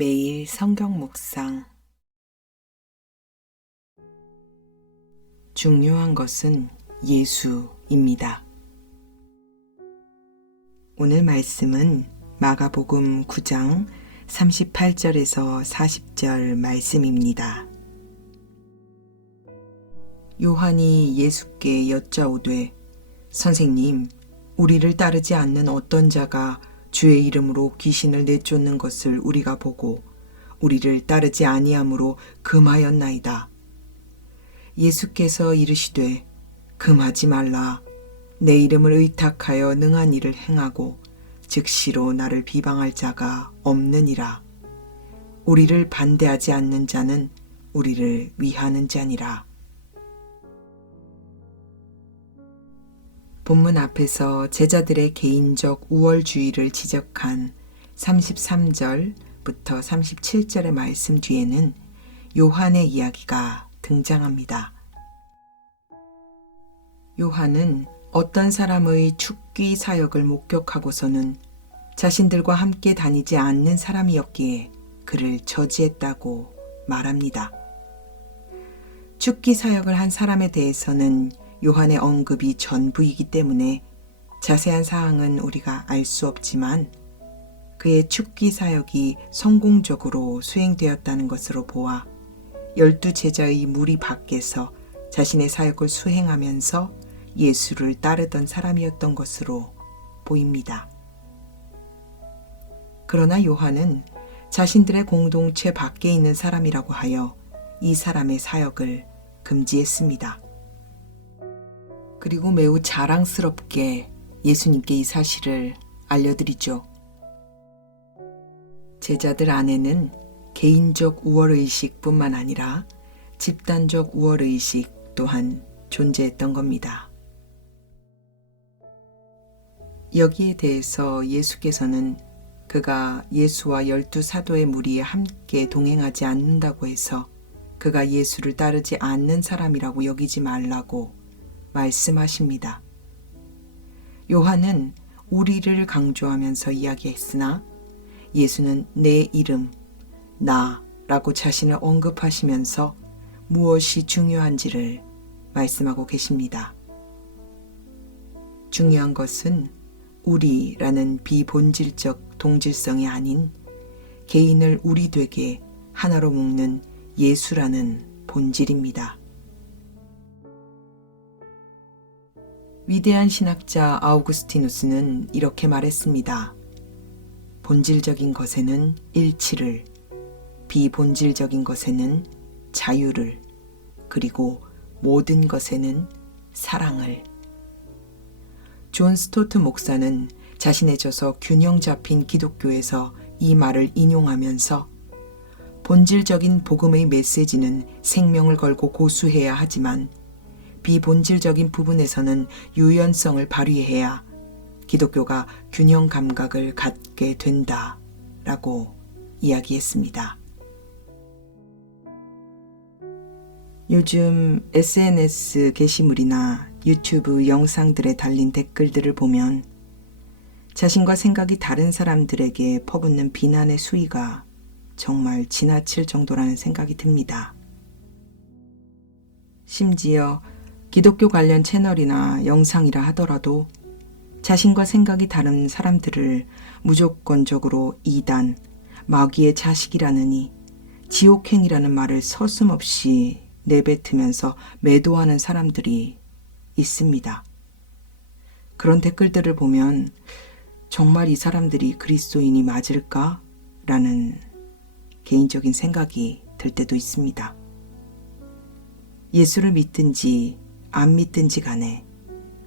매일 성경 묵상. 중요한 것은 예수입니다. 오늘 말씀은 마가복음 9장 38절에서 40절 말씀입니다. 요한이 예수께 여짜오되 선생님, 우리를 따르지 않는 어떤 자가 주의 이름으로 귀신을 내쫓는 것을 우리가 보고 우리를 따르지 아니함으로 금하였나이다. 예수께서 이르시되 금하지 말라. 내 이름을 의탁하여 능한 일을 행하고 즉시로 나를 비방할 자가 없느니라. 우리를 반대하지 않는 자는 우리를 위하는 자니라. 본문 앞에서 제자들의 개인적 우월주의를 지적한 33절부터 37절의 말씀 뒤에는 요한의 이야기가 등장합니다. 요한은 어떤 사람의 축귀 사역을 목격하고서는 자신들과 함께 다니지 않는 사람이었기에 그를 저지했다고 말합니다. 축귀 사역을 한 사람에 대해서는 요한의 언급이 전부이기 때문에 자세한 사항은 우리가 알 수 없지만 그의 축귀 사역이 성공적으로 수행되었다는 것으로 보아 12 제자의 무리 밖에서 자신의 사역을 수행하면서 예수를 따르던 사람이었던 것으로 보입니다. 그러나 요한은 자신들의 공동체 밖에 있는 사람이라고 하여 이 사람의 사역을 금지했습니다. 그리고 매우 자랑스럽게 예수님께 이 사실을 알려드리죠. 제자들 안에는 개인적 우월의식뿐만 아니라 집단적 우월의식 또한 존재했던 겁니다. 여기에 대해서 예수께서는 그가 예수와 12 사도의 무리에 함께 동행하지 않는다고 해서 그가 예수를 따르지 않는 사람이라고 여기지 말라고 말씀하십니다. 요한은 우리를 강조하면서 이야기했으나 예수는 내 이름, 나라고 자신을 언급하시면서 무엇이 중요한지를 말씀하고 계십니다. 중요한 것은 우리라는 비본질적 동질성이 아닌 개인을 우리 되게 하나로 묶는 예수라는 본질입니다. 위대한 신학자 아우구스티누스는 이렇게 말했습니다. 본질적인 것에는 일치를, 비본질적인 것에는 자유를, 그리고 모든 것에는 사랑을. 존 스토트 목사는 자신의 저서 균형 잡힌 기독교에서 이 말을 인용하면서 본질적인 복음의 메시지는 생명을 걸고 고수해야 하지만 비본질적인 부분에서는 유연성을 발휘해야 기독교가 균형 감각을 갖게 된다라고 이야기했습니다. 요즘 SNS 게시물이나 유튜브 영상들에 달린 댓글들을 보면 자신과 생각이 다른 사람들에게 퍼붓는 비난의 수위가 정말 지나칠 정도라는 생각이 듭니다. 심지어 기독교 관련 채널이나 영상이라 하더라도 자신과 생각이 다른 사람들을 무조건적으로 이단, 마귀의 자식이라느니 지옥행이라는 말을 서슴없이 내뱉으면서 매도하는 사람들이 있습니다. 그런 댓글들을 보면 정말 이 사람들이 그리스도인이 맞을까? 라는 개인적인 생각이 들 때도 있습니다. 예수를 믿든지 안 믿든지 간에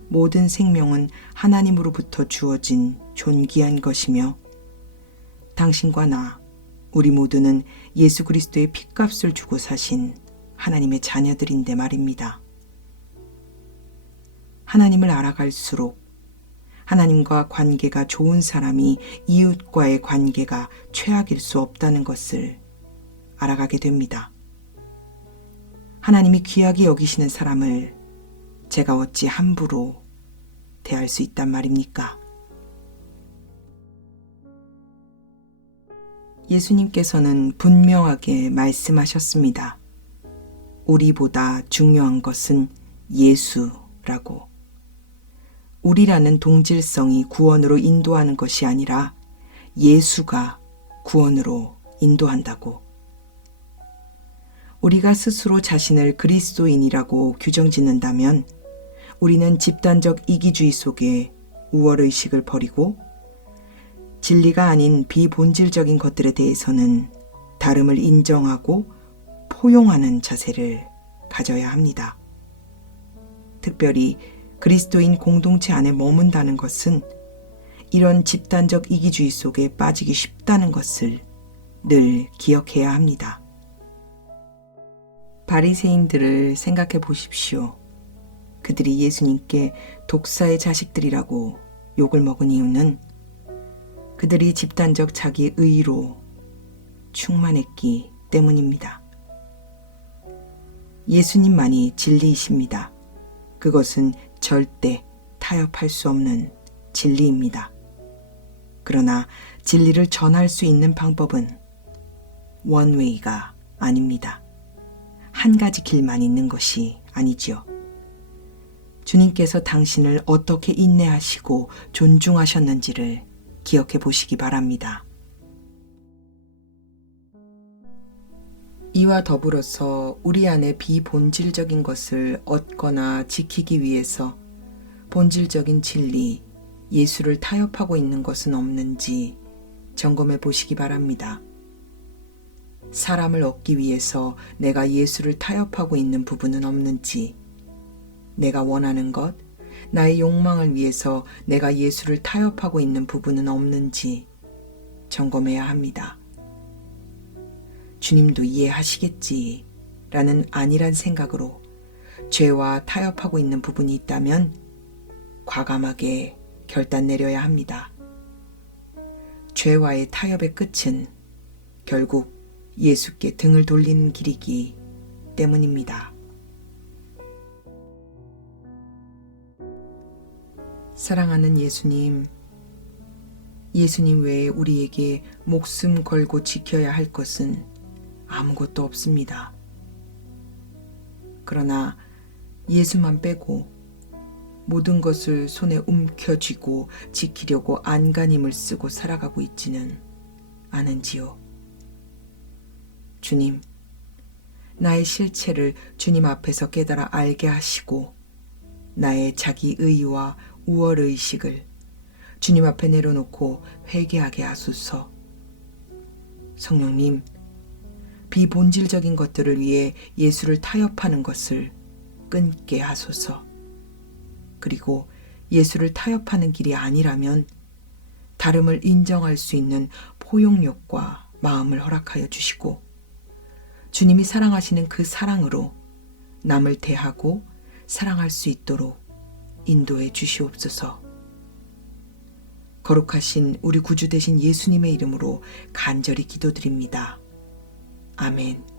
모든 생명은 하나님으로부터 주어진 존귀한 것이며 당신과 나, 우리 모두는 예수 그리스도의 핏값을 주고 사신 하나님의 자녀들인데 말입니다. 하나님을 알아갈수록 하나님과 관계가 좋은 사람이 이웃과의 관계가 최악일 수 없다는 것을 알아가게 됩니다. 하나님이 귀하게 여기시는 사람을 제가 어찌 함부로 대할 수 있단 말입니까? 예수님께서는 분명하게 말씀하셨습니다. 우리보다 중요한 것은 예수라고. 우리라는 동질성이 구원으로 인도하는 것이 아니라 예수가 구원으로 인도한다고. 우리가 스스로 자신을 그리스도인이라고 규정짓는다면 우리는 집단적 이기주의 속에 우월의식을 버리고 진리가 아닌 비본질적인 것들에 대해서는 다름을 인정하고 포용하는 자세를 가져야 합니다. 특별히 그리스도인 공동체 안에 머문다는 것은 이런 집단적 이기주의 속에 빠지기 쉽다는 것을 늘 기억해야 합니다. 바리새인들을 생각해 보십시오. 그들이 예수님께 독사의 자식들이라고 욕을 먹은 이유는 그들이 집단적 자기 의로 충만했기 때문입니다. 예수님만이 진리이십니다. 그것은 절대 타협할 수 없는 진리입니다. 그러나 진리를 전할 수 있는 방법은 원웨이가 아닙니다. 한 가지 길만 있는 것이 아니지요. 주님께서 당신을 어떻게 인내하시고 존중하셨는지를 기억해 보시기 바랍니다. 이와 더불어서 우리 안에 비본질적인 것을 얻거나 지키기 위해서 본질적인 진리, 예수를 타협하고 있는 것은 없는지 점검해 보시기 바랍니다. 사람을 얻기 위해서 내가 예수를 타협하고 있는 부분은 없는지, 내가 원하는 것, 나의 욕망을 위해서 내가 예수를 타협하고 있는 부분은 없는지 점검해야 합니다. 주님도 이해하시겠지 라는 안일한 생각으로 죄와 타협하고 있는 부분이 있다면 과감하게 결단 내려야 합니다. 죄와의 타협의 끝은 결국 예수께 등을 돌리는 길이기 때문입니다. 사랑하는 예수님, 예수님 외에 우리에게 목숨 걸고 지켜야 할 것은 아무것도 없습니다. 그러나 예수만 빼고 모든 것을 손에 움켜쥐고 지키려고 안간힘을 쓰고 살아가고 있지는 않은지요. 주님, 나의 실체를 주님 앞에서 깨달아 알게 하시고 나의 자기 의와 우월의식을 주님 앞에 내려놓고 회개하게 하소서. 성령님, 비본질적인 것들을 위해 예수를 타협하는 것을 끊게 하소서. 그리고 예수를 타협하는 길이 아니라면 다름을 인정할 수 있는 포용력과 마음을 허락하여 주시고 주님이 사랑하시는 그 사랑으로 남을 대하고 사랑할 수 있도록 인도해 주시옵소서. 거룩하신 우리 구주 되신 예수님의 이름으로 간절히 기도드립니다. 아멘.